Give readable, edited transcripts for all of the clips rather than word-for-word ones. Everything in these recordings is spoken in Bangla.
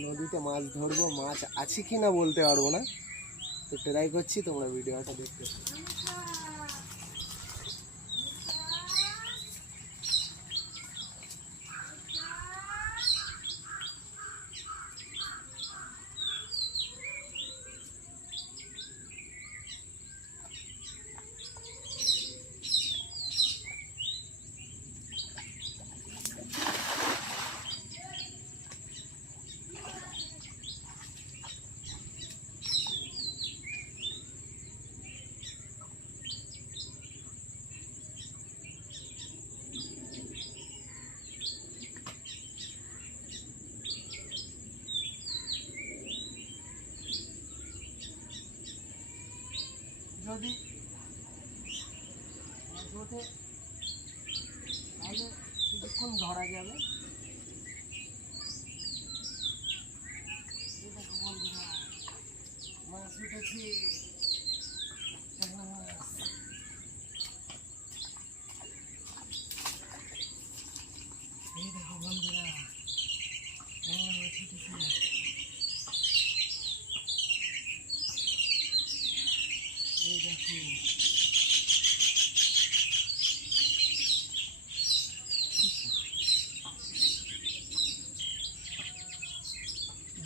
নদীতে মাছ ধরবো, মাছ আছে কি না বলতে পারবো না, তো ট্রাই করছি, তোমরা ভিডিওটা দেখতে থাকো। যদি ওঠে তাহলে কিছুক্ষণ ধরা যাবে। মাছ উঠেছি, এই দেখো বন্ধুরা, মাছ উঠেছি। এই দেখো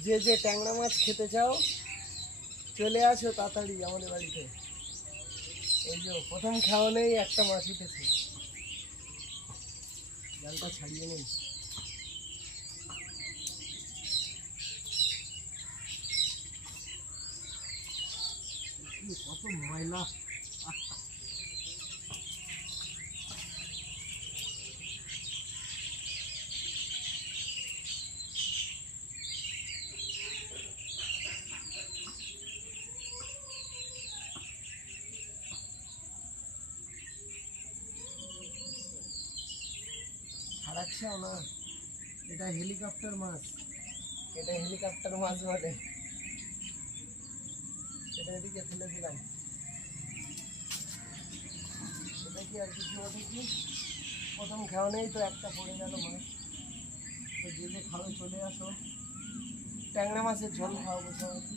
যে যে ট্যাংরা মাছ খেতে চাও চলে আসো তাড়াতাড়ি আমাদের বাড়িতে। এই যে প্রথম খাওয়া নেই, একটা মাছ উঠেছে, জালটা ছাড়িয়ে নেই। কত ময়লা, ছাড়াচ্ছেও না। এটা হেলিকপ্টার মাছ, এটা হেলিকপ্টার মাছ বলে। এটা এদিকে ফেলে দিলাম। এটা কি আর কিছু ওঠে কি? প্রথম খাওয়া নেই তো একটা পড়ে গেল মাছ। তো যে যে খাবে চলে আসো, ট্যাংরা মাছের ঝোল খাওয়াবো সবাইকে।